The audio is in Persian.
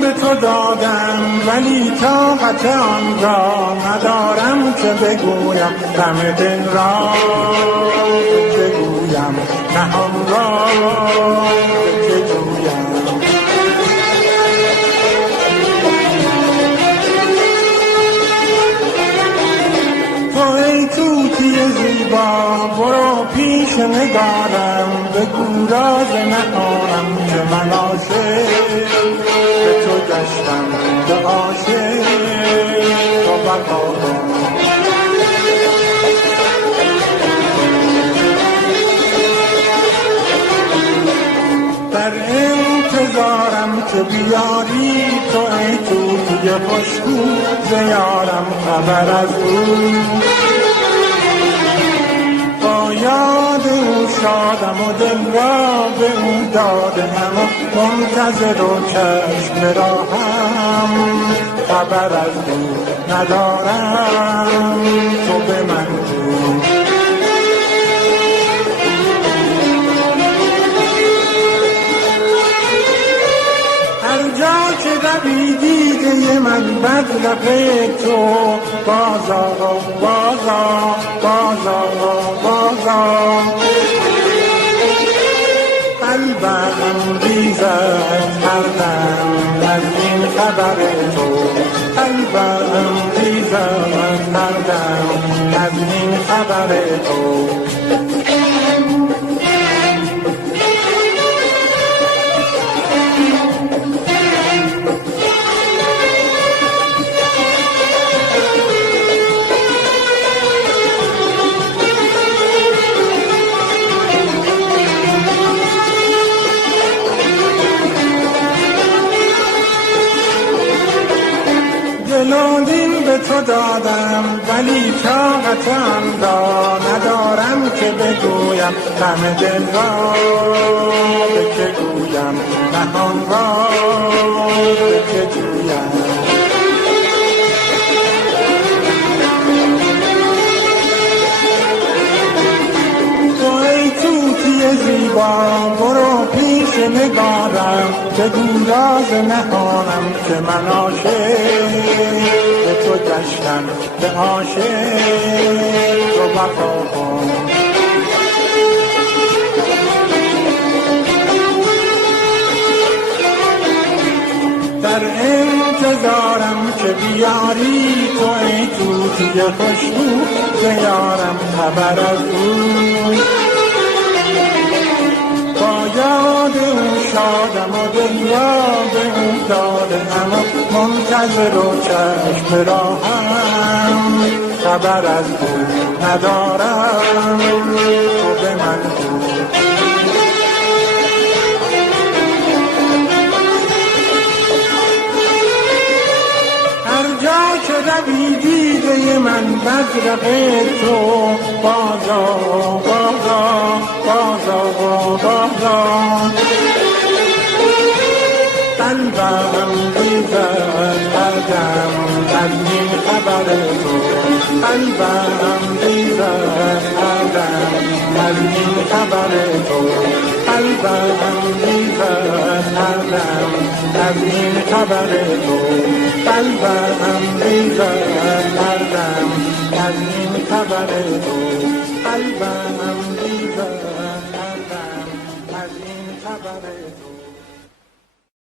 به تو دادم ولی طاقت آن را ندارم که بگویم غم دل را، بگویم نهان را بگویم. تو ای طوطی زیبا برو پیش نگارم، بگو راز نهانم که من عاشق به تو گشتم، به عاشق تو وفا کن. در انتظارم که بیاری تو ای طوطی خوشگو ز یارم خبر از او، با یاد او شادم و دل را به او دادم و منتظر و چشم راهم خبر از او ندارم تو به من گو. هر جا که روی دیده من بدرقه تو بازا بازا بازا بازا، قلبم ریزد هر دم از این خبر تو، قلبم ریزد هر دم از این خبر تو. دل به تو دادم ولی طاقت آن را ندارم که بگویم غم دل را، به که گویم نهان را به که گویم. تو ای طوطی زیبا برو پیش نگارم، بگو راز نهانم که من عاشق به تو گشتم، به عاشق تو وفا کن. در انتظارم که بیاری تو ای طوطی خوشبو ز یارم خبر از او، با یاد او شادم و دل را به او دادم و منتظر و چشم راهم خبر از او ندارم تو به من گو. هر جا که روی دیده من بدرقه تو بازا بازا بازا بازا، قلبم ریزد هر دم از این خبر تو، قلبم ریزد هر دم از این خبر تو، قلبم ریزد هر دم از این خبر تو، قلبم ریزد هر دم از این خبر تو، قلبم